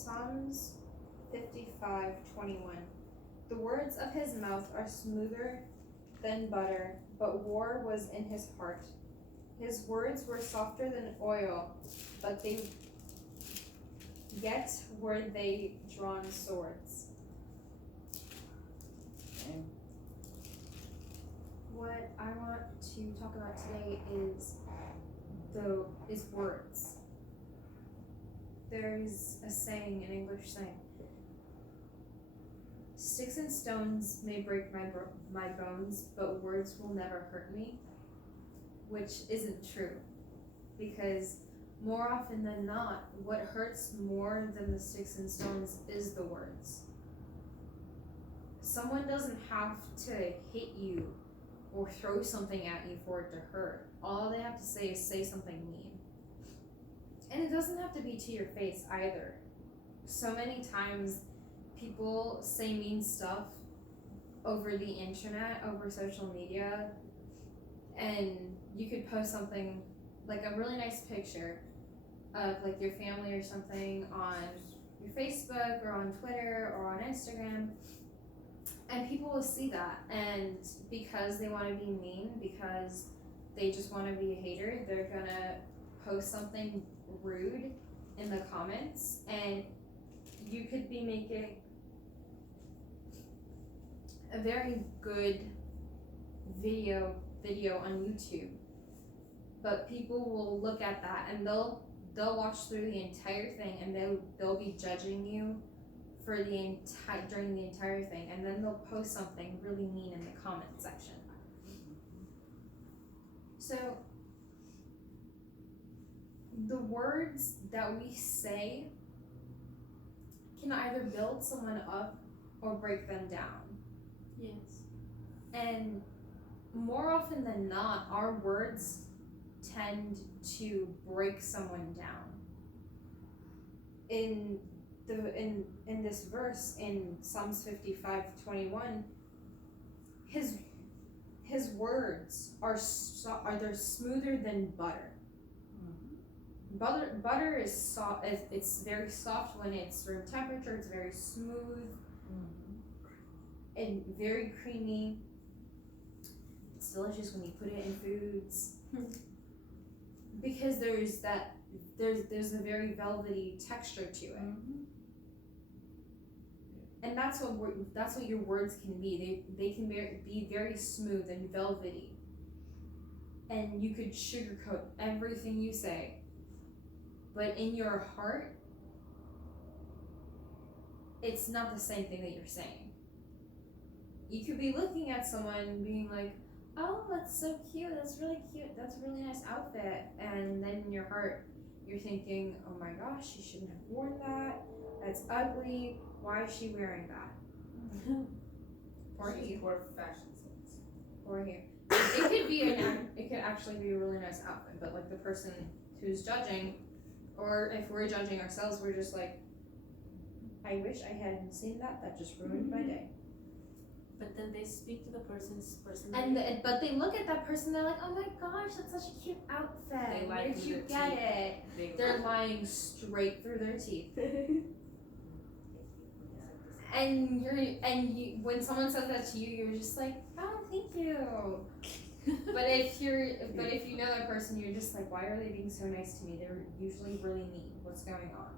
Psalms 55:21. The words of his mouth are smoother than butter, but war was in his heart. His words were softer than oil, but yet were they drawn swords. Okay. What I want to talk about today is words. There's a saying, an English saying, "Sticks and stones may break my bones, but words will never hurt me," which isn't true, because more often than not, what hurts more than the sticks and stones is the words. Someone doesn't have to hit you or throw something at you for it to hurt. All they have to say is say something mean. And it doesn't have to be to your face either. So many times people say mean stuff over the internet, over social media, and you could post something like a really nice picture of like your family or something on your Facebook or on Twitter or on Instagram, and people will see that, and because they want to be mean, because they just want to be a hater, they're gonna post something rude in the comments, and you could be making a very good video on YouTube, but people will look at that and they'll watch through the entire thing, and they'll be judging you for during the entire thing, and then they'll post something really mean in the comment section. So the words that we say can either build someone up or break them down. Yes. And more often than not, our words tend to break someone down. In this verse in Psalms 55:21, his words are they're smoother than butter. Butter is soft. It's very soft when it's room temperature. It's very smooth and very creamy. It's delicious when you put it in foods because there's a very velvety texture to it. And that's what your words can be. They can be very smooth and velvety, and you could sugarcoat everything you say. But in your heart, it's not the same thing that you're saying. You could be looking at someone being like, "Oh, that's so cute, that's really cute, that's a really nice outfit," and then in your heart, you're thinking, "Oh my gosh, she shouldn't have worn that, that's ugly, why is she wearing that?" Or you. Poor fashion sense. Or here. It could actually be a really nice outfit, but like the person who's judging, or if we're judging ourselves, we're just like, "I wish I hadn't seen that. That just ruined my day." But then they speak to the person's personality. But they look at that person. They're like, "Oh my gosh, that's such a cute outfit. Where did you get it?" They're lying straight through their teeth. And you when someone says that to you, you're just like, "Oh, thank you." But if you know that person, you're just like, "Why are they being so nice to me? They're usually really mean. What's going on?"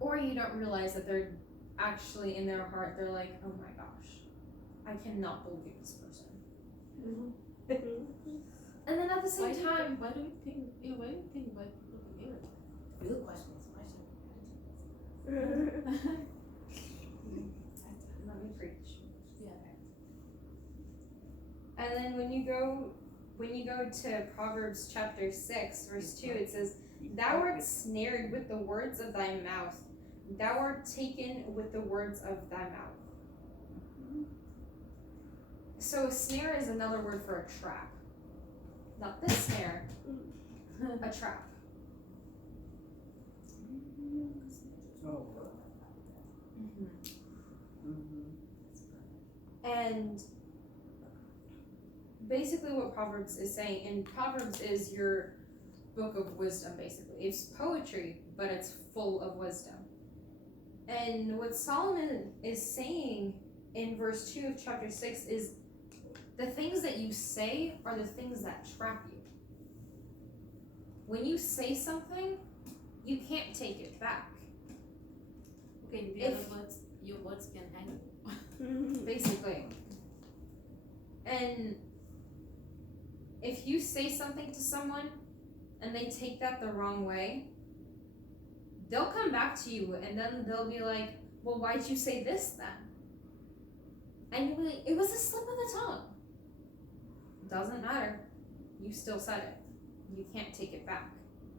Or you don't realize that they're actually in their heart, they're like, "Oh my gosh, I cannot believe this person." And then at the same time, why do you think why people can hear it? Real questions. Why should let me preach. Yeah. And then when you go to Proverbs chapter 6, verse 2, it says, "Thou art snared with the words of thy mouth. Thou art taken with the words of thy mouth." So a snare is another word for a trap. Not this snare, a trap. Oh. And basically what Proverbs is saying, and Proverbs is your book of wisdom, basically. It's poetry, but it's full of wisdom. And what Solomon is saying in verse 2 of chapter 6 is the things that you say are the things that trap you. When you say something, you can't take it back. Okay, in the other words, your words can hang you. Basically. And if you say something to someone and they take that the wrong way, they'll come back to you and then they'll be like, well, why'd you say this then? And you'll be like, it was a slip of the tongue. Doesn't matter. You still said it. You can't take it back.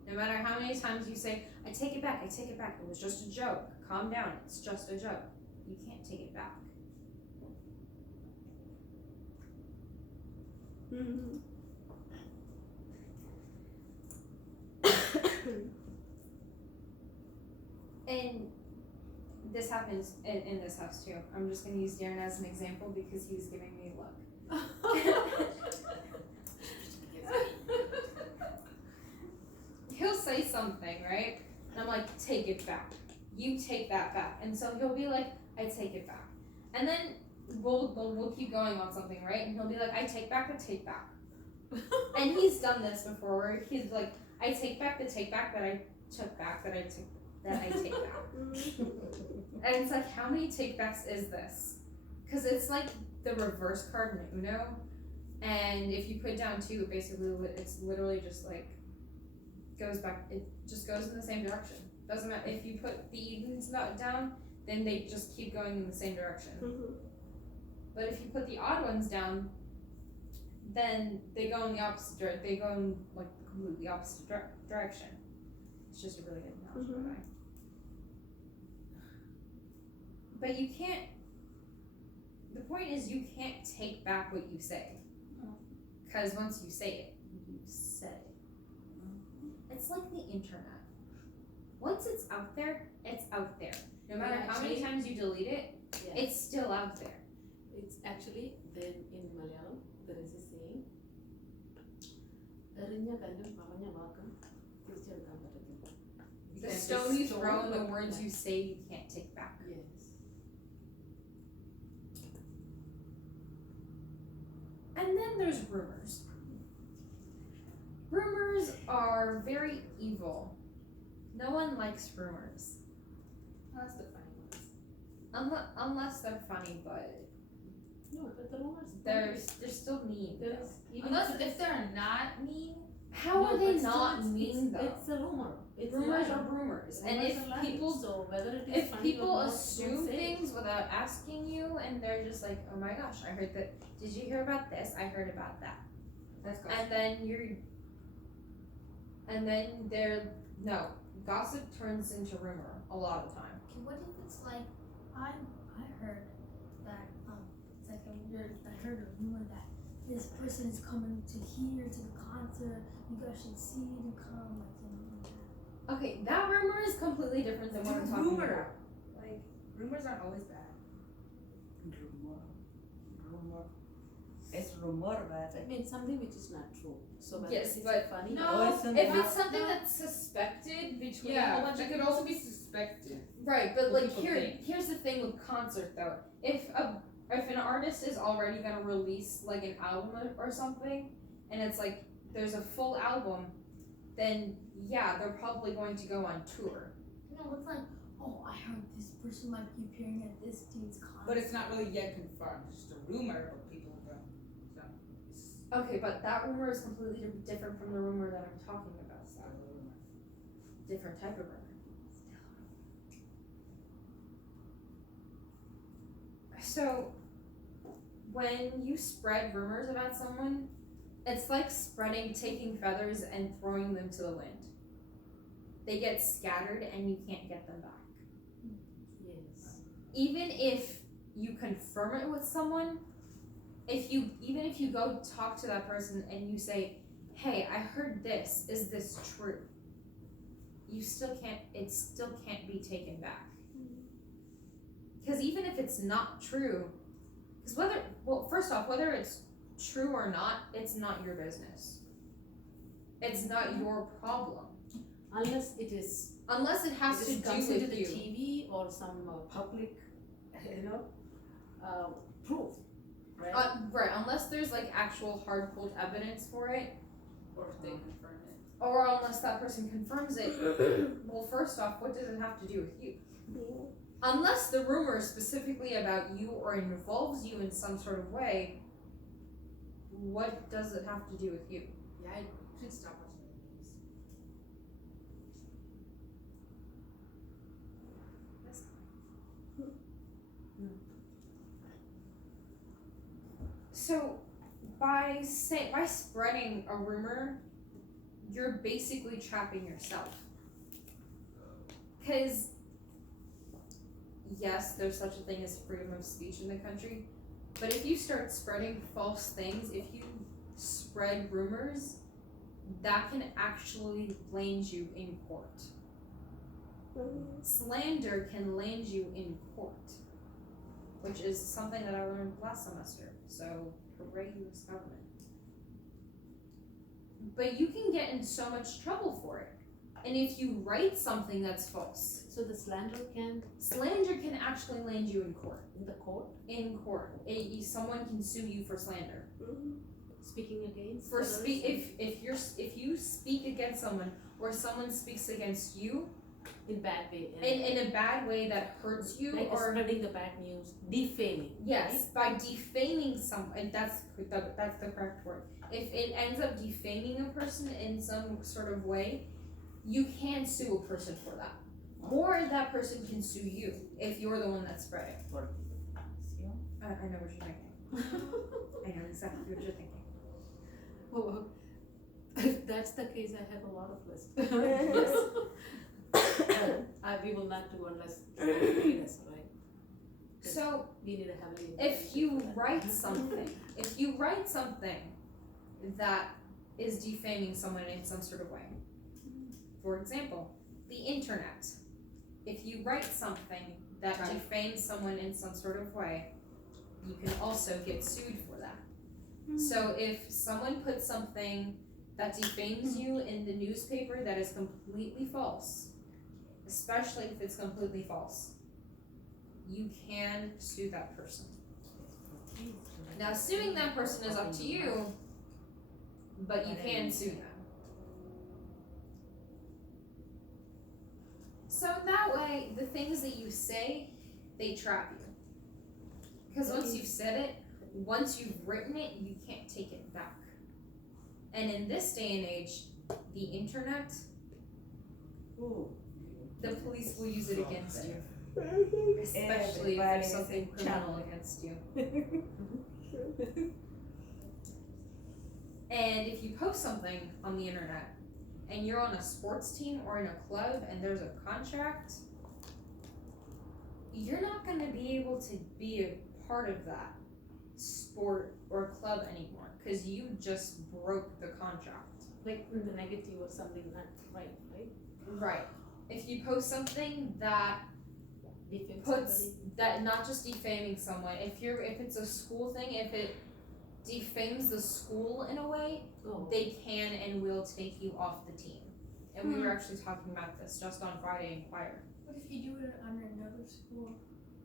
No matter how many times you say, I take it back, I take it back. It was just a joke. Calm down. It's just a joke. You can't take it back. And this happens in this house too. I'm just going to use Darren as an example because he was giving me a look. He'll say something, right? And I'm like, take it back. You take that back. And so he'll be like, I take it back. And then we'll keep going on something, right? And he'll be like, I take back the take back. And he's done this before where he's like, I take back the take back that I took back that I take back. And it's like, how many take backs is this? Because it's like the reverse card in Uno. And if you put down two, basically it's literally just like goes back, it just goes in the same direction. Doesn't matter if you put the evens down, then they just keep going in the same direction. But if you put the odd ones down, then they go in the opposite direction. They go in like the completely opposite direction. It's just a really good analogy, by the way. But you can't. The point is, you can't take back what you say, because once you say it, you said it. It's like the internet. Once it's out there, it's out there. No matter how many times you delete it, it's still out there. It's actually then in Malayalam there is a saying. എറിഞ്ഞ കല്ലും പറഞ്ഞ വാക്കും തിരിച്ചെടുക്കാൻ പറ്റത്തില്ല. The stone you throw and the words you say you can't take back. Yes. And then there's rumors. Rumors are very evil. No one likes rumors. That's the funny ones. Unless they're funny, but No, but the rumors. they're still mean. There's even Unless if they're not mean. How No, are they but still not it's- mean though? It's a rumor. It's Rumors a are lie. rumors, and Rumors if are lies. people So whether it is if funny people or not, assume don't say it. things without asking you, and they're just like, oh my gosh, I heard that. Did you hear about this? I heard about that. That's gossip. And then they're no gossip turns into rumor a lot of time. Okay, what if it's like I heard that it's like I heard a rumor that this person is coming to here to the concert. You guys should see to come, like that. Okay, that rumor is completely different than what I'm talking Rumor. about. Like, rumors aren't always bad. Rumor. It's rumor, but I mean something which is not true. So whether Yes, it's but funny no, or If it's something that's suspected between a whole Yeah, bunch that of could people, also be suspected. right? But what like people think. here's the thing with concert though. If an artist is already gonna release like an album or something, and it's like there's a full album, then yeah, they're probably going to go on tour. No, it's like, oh, I heard this person might be appearing at this dude's concert. But it's not really yet confirmed. It's just a rumor, but people don't. So, it's Okay, but that rumor is completely different from the rumor that I'm talking about. So. not a rumor. Different type of rumor. So, when you spread rumors about someone, it's like taking feathers and throwing them to the wind. They get scattered and you can't get them back. yes. Even if you confirm it with someone, even if you go talk to that person and you say, hey, I heard this, is this true? It still can't be taken back. Because even if it's not true, because first off, whether it's true or not, it's not your business. It's not your problem. Unless it is Unless it has Does to it do comes with into the you. TV or some public, proof, right? Right, unless there's like actual hard cold evidence for it, Or if they confirm it. or unless that person confirms it. Well, first off, what does it have to do with you? Unless the rumor is specifically about you or involves you in some sort of way, what does it have to do with you? Yeah, I should stop watching the news. So, by spreading a rumor, you're basically trapping yourself. Because, yes, there's such a thing as freedom of speech in the country, but if you start spreading false things, if you spread rumors, that can actually land you in court. Slander can land you in court, which is something that I learned last semester. So, hooray, U.S. government. But you can get in so much trouble for it. And if you write something that's false, So the slander can slander can actually land you in court. in the court In court, someone can sue you for slander. speaking against For others if you speak against someone or someone speaks against you in bad way, in a bad way that hurts you, like or spreading the bad news, defaming. yes, by defaming someone, that's the correct word. If it ends up defaming a person in some sort of way, you can sue a person for that. Or that person can sue you if you're the one that spread it. I know what you're thinking. I know exactly what you're thinking. Well, if that's the case, I have a lot of lists. We will not do unless they need us, right? So We need to have an if you write something that is defaming someone in some sort of way, for example, the internet. If you write something that defames someone in some sort of way, you can also get sued for that. So if someone puts something that defames you in the newspaper that is completely false, especially if it's completely false, you can sue that person. Now, suing that person is up to you, but you can sue them. So that way, the things that you say, they trap you. Because once you've said it, once you've written it, you can't take it back. And in this day and age, the internet, the police will use it against you. Especially if there's something criminal against you. And if you post something on the internet, and you're on a sports team or in a club and there's a contract, you're not going to be able to be a part of that sport or club anymore because you just broke the contract. Like in the negative or something not right? Right. If you post something that puts that, not just defaming someone, if it's a school thing, if it defames the school in a way, they can and will take you off the team. And we were actually talking about this just on Friday in choir. What if you do it under another school?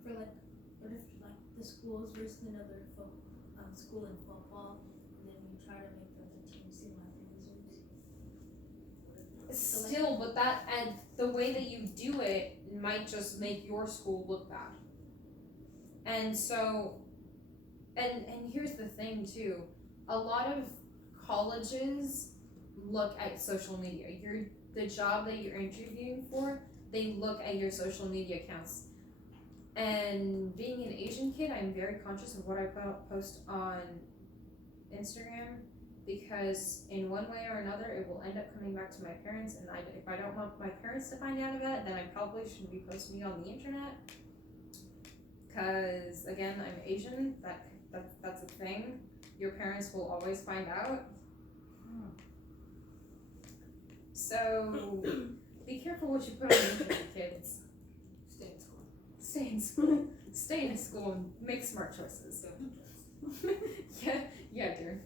For like, what if like the schools versus another school in football, and then you try to make the other team seem like losers? Still, but that, and the way that you do it might just make your school look bad. And so, and here's the thing too, a lot of colleges look at social media. The job that you're interviewing for, they look at your social media accounts. And being an Asian kid, I'm very conscious of what I post on Instagram, because in one way or another, it will end up coming back to my parents. And if I don't want my parents to find out about it, then I probably shouldn't be posting it on the internet. Because again, I'm Asian. That's a thing. Your parents will always find out. So be careful what you put on the internet, kids. Stay in school. Stay in school. Stay in school and make smart choices. Yeah, dear.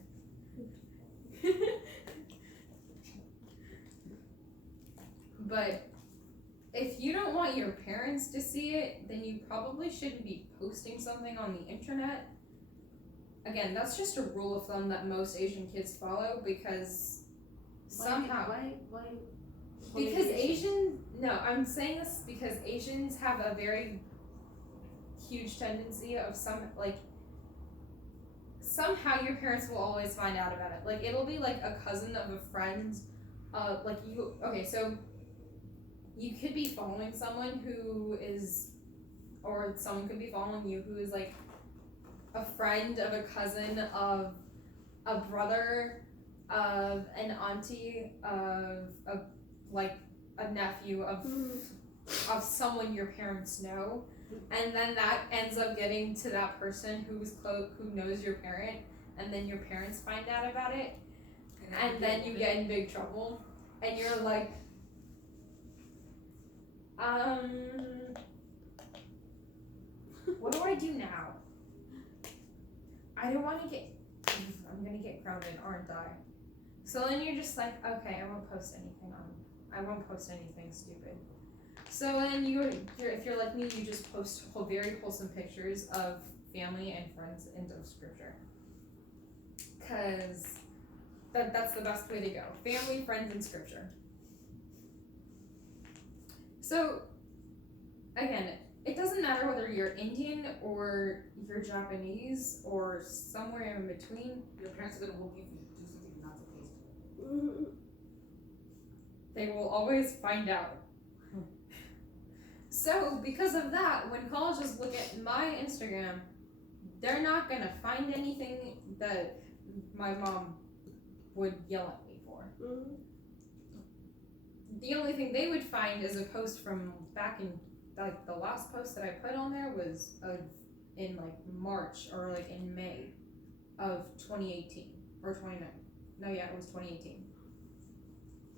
But if you don't want your parents to see it, then you probably shouldn't be posting something on the internet. Again, that's just a rule of thumb that most Asian kids follow because somehow. Why? Because I'm saying this because Asians have a very huge tendency of somehow your parents will always find out about it. Like, it'll be like a cousin of a friend, so you could be following someone who is, or someone could be following you who is like a friend of a cousin of a brother of an auntie of a nephew of someone your parents know, and then that ends up getting to that person who knows your parent, and then your parents find out about it, and then you get in big trouble, and you're like, what do I do now? I don't want to I'm gonna get grounded, aren't I? So then you're just like, okay, I won't post anything stupid. So then if you're like me, you just post very wholesome pictures of family and friends into scripture. Cause that's the best way to go. Family, friends, and scripture. So again, it doesn't matter whether you're Indian or you're Japanese or somewhere in between. Your parents are gonna whoop you if you do something you're not supposed to. They will always find out. So because of that, when colleges look at my Instagram, they're not gonna find anything that my mom would yell at me for. The only thing they would find is a post from back in, like, the last post that I put on there was in like March or like in May of 2018 or 29. No, yeah, it was 2018.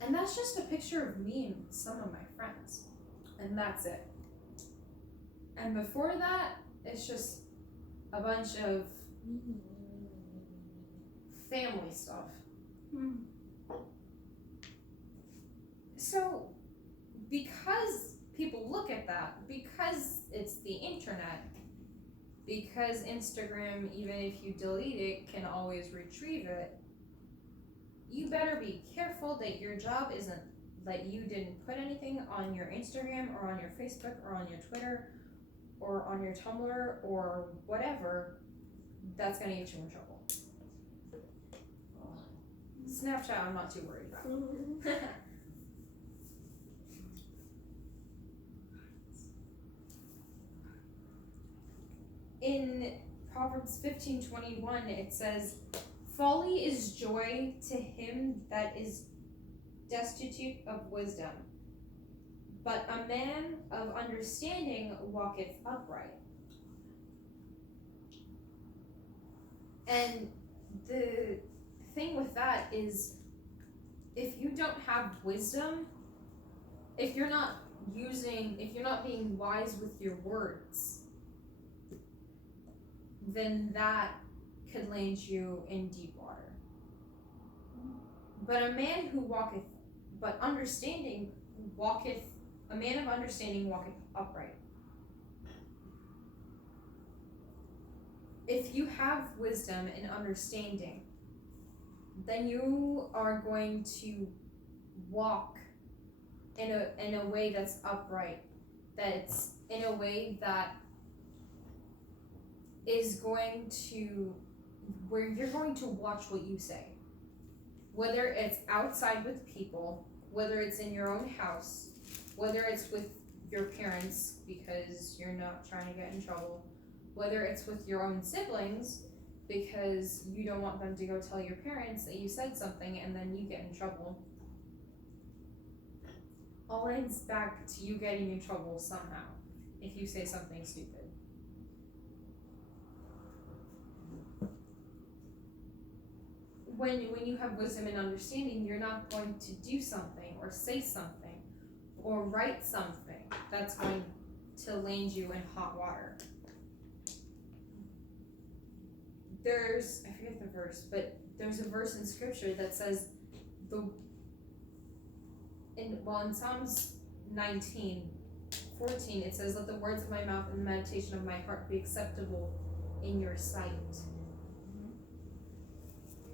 And that's just a picture of me and some of my friends, and that's it. And before that, it's just a bunch of family stuff. So, because people look at that, because it's the internet, because Instagram, even if you delete it, can always retrieve it, you better be careful that your job isn't that you didn't put anything on your Instagram or on your Facebook or on your Twitter or on your Tumblr or whatever that's going to get you in trouble. Snapchat, I'm not too worried about. In Proverbs 15:21, it says, "Folly is joy to him that is destitute of wisdom, but a man of understanding walketh upright." And the thing with that is, if you don't have wisdom, if you're not being wise with your words, then that could land you in deep water. But a man of understanding walketh upright. If you have wisdom and understanding, then you are going to walk in a way that's upright, that's in a way that is going to, where you're going to watch what you say. Whether it's outside with people, whether it's in your own house, whether it's with your parents because you're not trying to get in trouble, whether it's with your own siblings because you don't want them to go tell your parents that you said something and then you get in trouble. All ends back to you getting in trouble somehow if you say something stupid. When you have wisdom and understanding, you're not going to do something or say something or write something that's going to land you in hot water. I forget the verse, but there's a verse in scripture that says in Psalms 19, 14, it says, "Let the words of my mouth and the meditation of my heart be acceptable in your sight."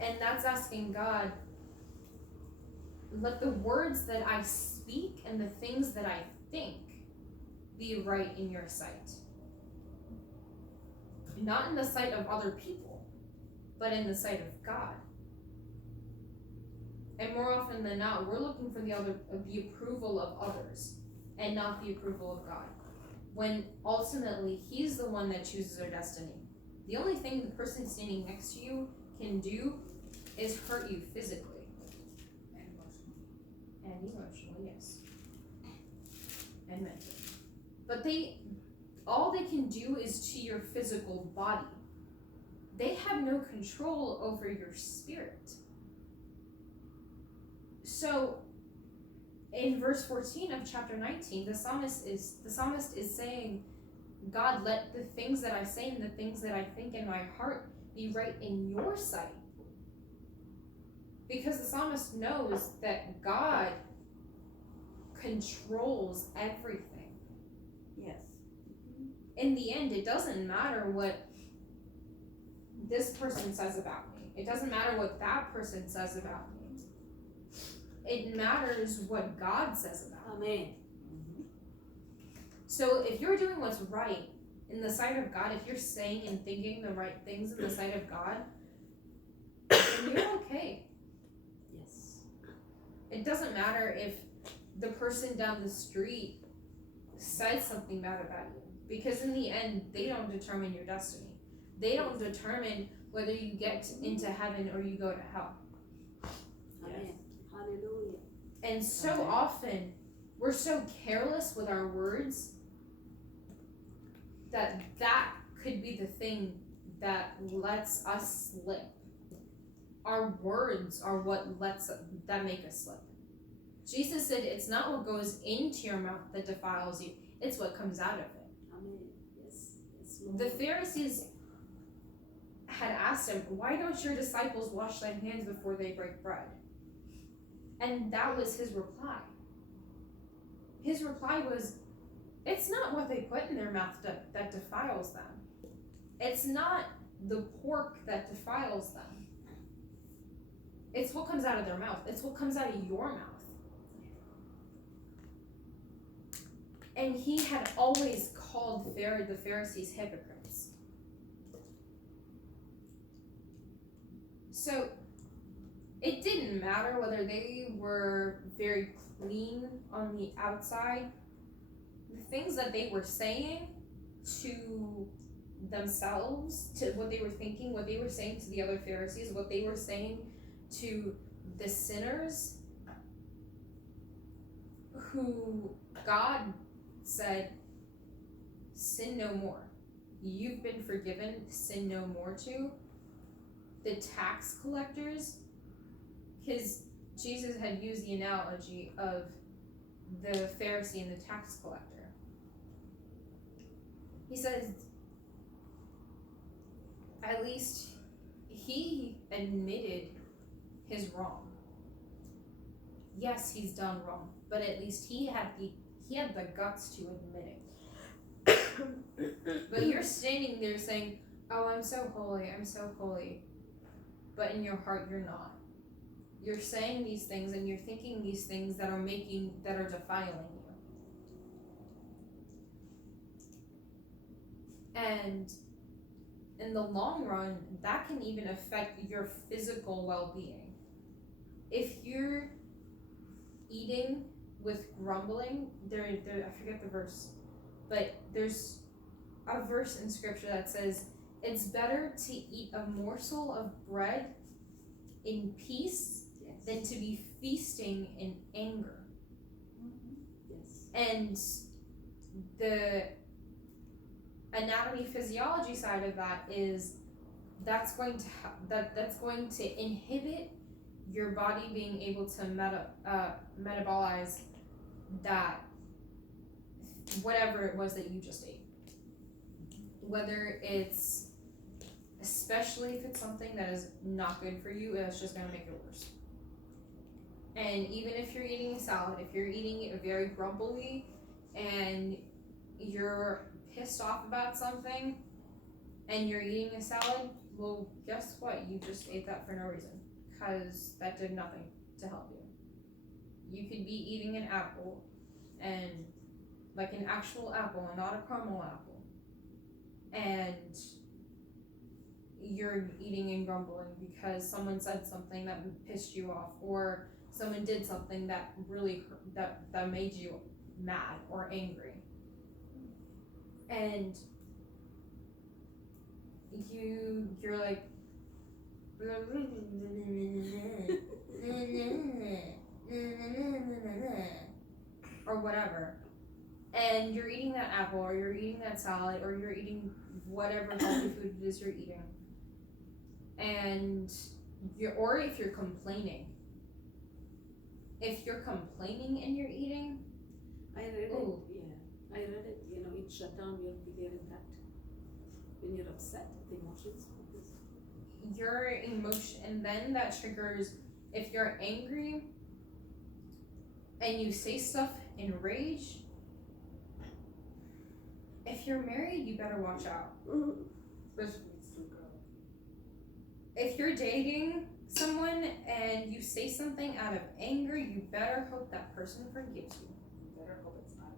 And that's asking God, let the words that I speak and the things that I think be right in your sight. Not in the sight of other people, but in the sight of God. And more often than not, we're looking for the approval of others and not the approval of God. When ultimately, He's the one that chooses our destiny. The only thing the person standing next to you can do is hurt you physically. And emotionally, yes. And mentally. But all they can do is to your physical body. They have no control over your spirit. So, in verse 14 of chapter 19, the psalmist is saying, God, let the things that I say and the things that I think in my heart be right in your sight. Because the psalmist knows that God controls everything. Yes. In the end, it doesn't matter what this person says about me. It doesn't matter what that person says about me. It matters what God says about me. Amen. So if you're doing what's right in the sight of God, if you're saying and thinking the right things in the sight of God, then you're okay. Yes. It doesn't matter if the person down the street said something bad about you, because in the end, they don't determine your destiny. They don't determine whether you get into heaven or you go to hell. Amen. Hallelujah. And so often, we're so careless with our words that could be the thing that lets us slip. Our words are what that make us slip. Jesus said, "It's not what goes into your mouth that defiles you; it's what comes out of it." Amen. Yes. Yes, Lord. The Pharisees had asked him, "Why don't your disciples wash their hands before they break bread?" And that was his reply. His reply was, it's not what they put in their mouth that defiles them. It's not the pork that defiles them. It's what comes out of their mouth. It's what comes out of your mouth. And he had always called the Pharisees hypocrites. So it didn't matter whether they were very clean on the outside. The things that they were saying to themselves, to what they were thinking, what they were saying to the other Pharisees, what they were saying to the sinners who God said, sin no more. You've been forgiven, sin no more to. The tax collectors, because Jesus had used the analogy of the Pharisee and the tax collector. He says, at least he admitted his wrong. Yes, he's done wrong, but at least he had the guts to admit it. But you're standing there saying, "Oh, I'm so holy, I'm so holy," but in your heart you're not. You're saying these things and you're thinking these things that are defiling you. And in the long run, that can even affect your physical well-being. If you're eating with grumbling, I forget the verse, but there's a verse in scripture that says, it's better to eat a morsel of bread in peace than to be feasting in anger. Yes. And the anatomy physiology side of that is that's going to inhibit your body being able to metabolize that whatever it was that you just ate. Whether it's, especially if it's something that is not good for you, it's just going to make it worse. And even if you're eating a salad, if you're eating it very grumpily and you're pissed off about something and you're eating a salad, well, guess what? You just ate that for no reason, because that did nothing to help you. You could be eating an apple, and like an actual apple and not a caramel apple, and you're eating and grumbling because someone said something that pissed you off, or someone did something that really that made you mad or angry, and you're like or whatever, and you're eating that apple or you're eating that salad or you're eating whatever healthy food it is you're eating, and or if you're complaining and you're eating. I read it. Ooh. Yeah, I read it. You know, it shut down your biliary tract when you're upset. The emotions. Your emotion, and then that triggers if you're angry and you say stuff in rage. If you're married, you better watch out. If you're dating someone and you say something out of anger, you better hope that person forgives you. Better hope it's not.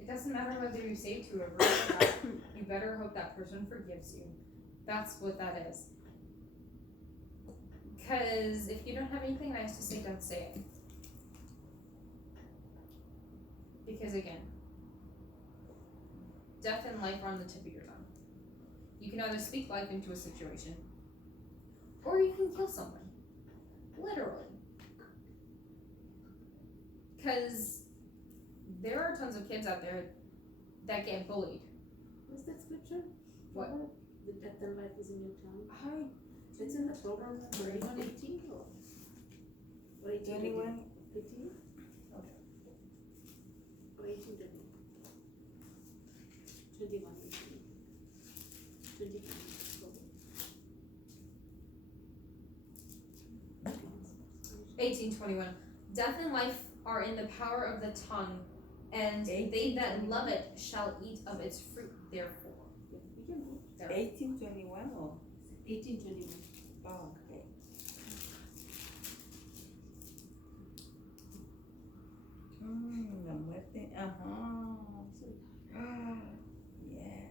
It doesn't matter whether you say to a girl or not, you better hope that person forgives you. That's what that is. Because if you don't have anything nice to say, don't say it. Because again, death and life are on the tip of your tongue. You can either speak life into a situation, or you can kill someone. Literally. Because there are tons of kids out there that get bullied. What's that scripture? What? The death and life is in your tongue. It's in the Proverbs 21:18 or 18. 21. 18? Okay. Or 18, 21, 18. 18:21. Death and life are in the power of the tongue, and they that love it shall eat of its fruit. Therefore. There. 1821 or 18:21. oh, okay. La muerte, ajá. Yeah.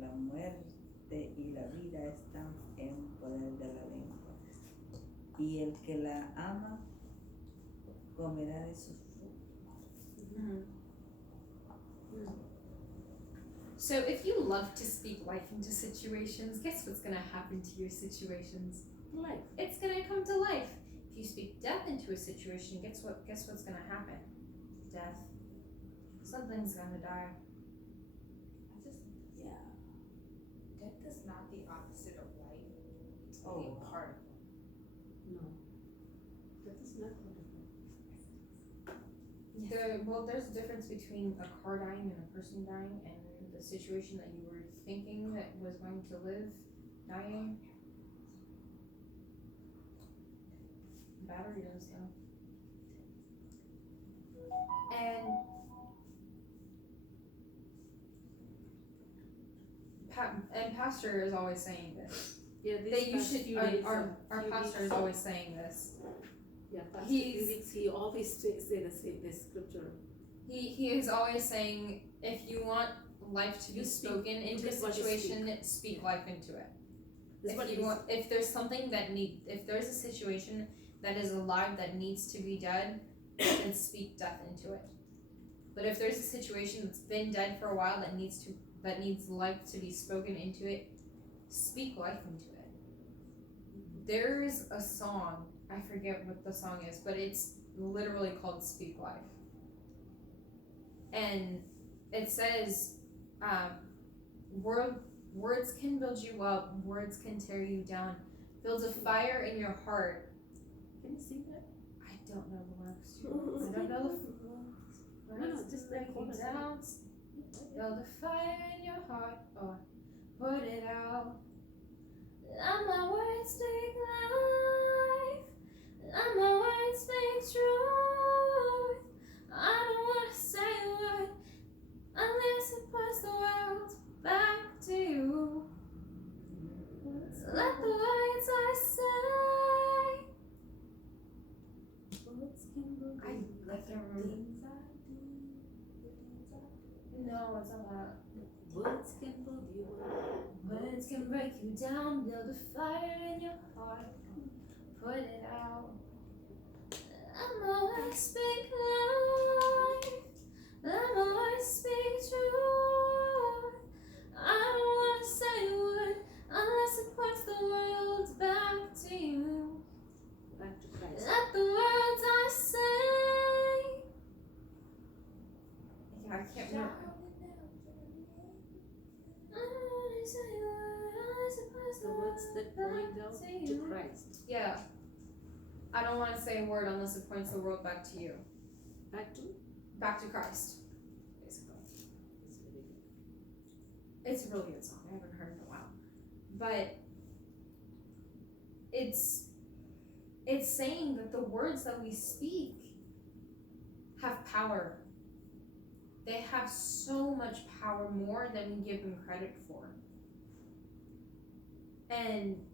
La muerte y la vida están en poder de la lengua. Y el que la ama comerá de sus frutos. Mm-hmm. So if you love to speak life into situations, guess what's going to happen to your situations? Life. It's going to come to life. If you speak death into a situation, guess what's going to happen? Death. Something's going to die. Yeah. Death is not the opposite of life. It's Oh. only a part of No. That is not what There's a difference between a car dying and a person dying, and the situation that you were thinking that was going to live dying. Battery does though. And Pastor is always saying this. Yeah, this That you past should. few days, Our few pastor weeks, is always saying this. Yeah, past he's- few weeks he always say this scripture. He is always saying, if you want life to be You speak- spoken you into a get what you situation, speak life into it. This is what If there's something if there's a situation that is alive that needs to be dead, then speak death into it. But if there's a situation that's been dead for a while that needs life to be spoken into it, speak life into it. There's a song, I forget what the song is, but it's literally called Speak Life. And it says, words can build you up, words can tear you down. Build a fire in your heart. Can you sing that? I don't know the words. I don't know the words. just break you down. Build a fire in your heart, or put it out. Let my words speak life. Let my words speak truth. I don't Let the words I say. Words can move I can't remember. things I do, the things I do. No, it's not that. Words can move you. Words can break you down, build a fire in your heart, put it out. Let my words speak life, let my words speak truth. I don't wanna say a word unless it points the world back to you. Back to Christ. Let the words I say. Yeah, I can't remember. The words that point out to Christ. Yeah. I don't want to say a word unless it points the world back to you. Back to? Back to Christ, basically. It's really good. It's a really good song. I haven't heard it in a while. But it's saying that the words that we speak have power. They have so much power, more than we give them credit for. And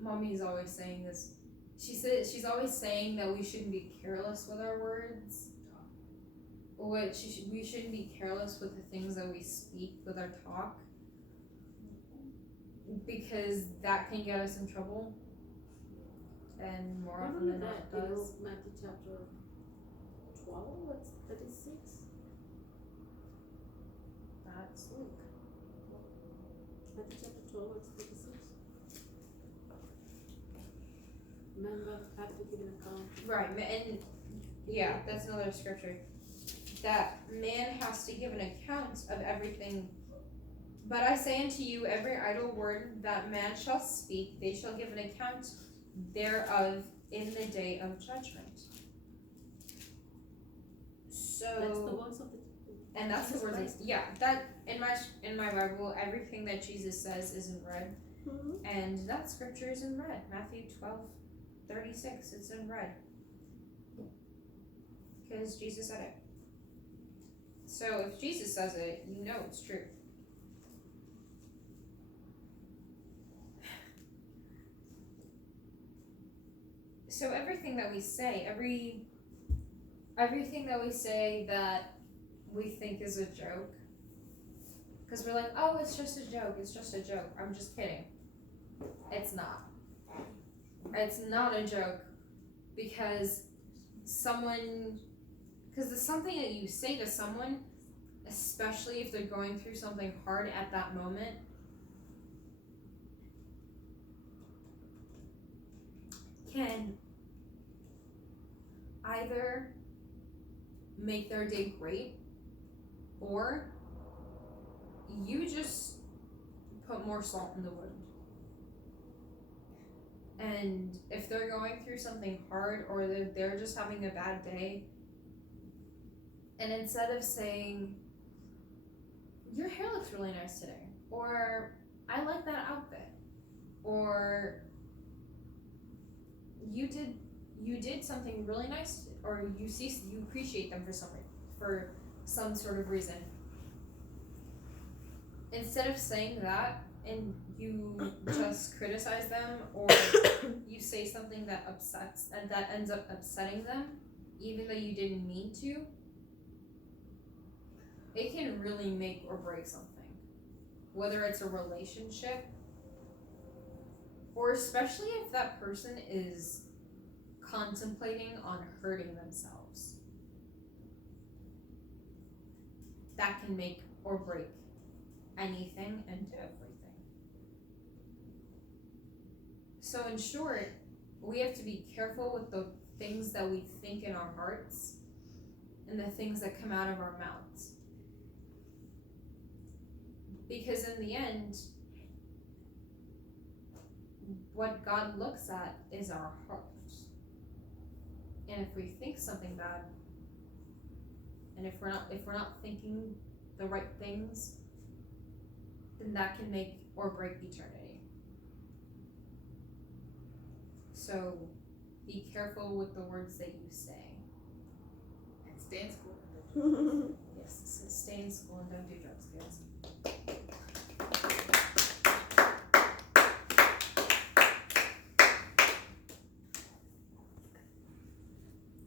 Mommy's always saying this. She's always saying that we shouldn't be careless with our words. We shouldn't be careless with the things that we speak with our talk, because that can get us in trouble. And more often than not, it does. Matthew chapter 12, what's 36? That's Luke. Matthew chapter 12, what's 36? Men have to give an account. Right, and yeah, that's another scripture. That man has to give an account of everything. But I say unto you, every idle word that man shall speak, they shall give an account thereof in the day of judgment. So That's the words of the. and that's the words. Christ. Yeah, that in my Bible, everything that Jesus says is in red, and that scripture is in red. Matthew 12:36. It's in red because Jesus said it. So if Jesus says it, you know it's true. So everything that we say, everything that we say that we think is a joke, because we're like, oh, it's just a joke, I'm just kidding. It's not. It's not a joke, because the something that you say to someone, especially if they're going through something hard at that moment, can either make their day great, or you just put more salt in the wound. And if they're going through something hard, or they're just having a bad day, and instead of saying, your hair looks really nice today, or I like that outfit, or you did something really nice, or you appreciate them for some sort of reason. Instead of saying that and you just criticize them, or you say something that ends up upsetting them, even though you didn't mean to, it can really make or break something. Whether it's a relationship, or especially if that person is contemplating on hurting themselves. That can make or break anything and everything. So in short, we have to be careful with the things that we think in our hearts and the things that come out of our mouths. Because in the end, what God looks at is our heart. And if we think something bad, and if we're not thinking the right things, then that can make or break eternity. So be careful with the words that you say. And stay in school. Yes, stay in school and don't do drugs, kids.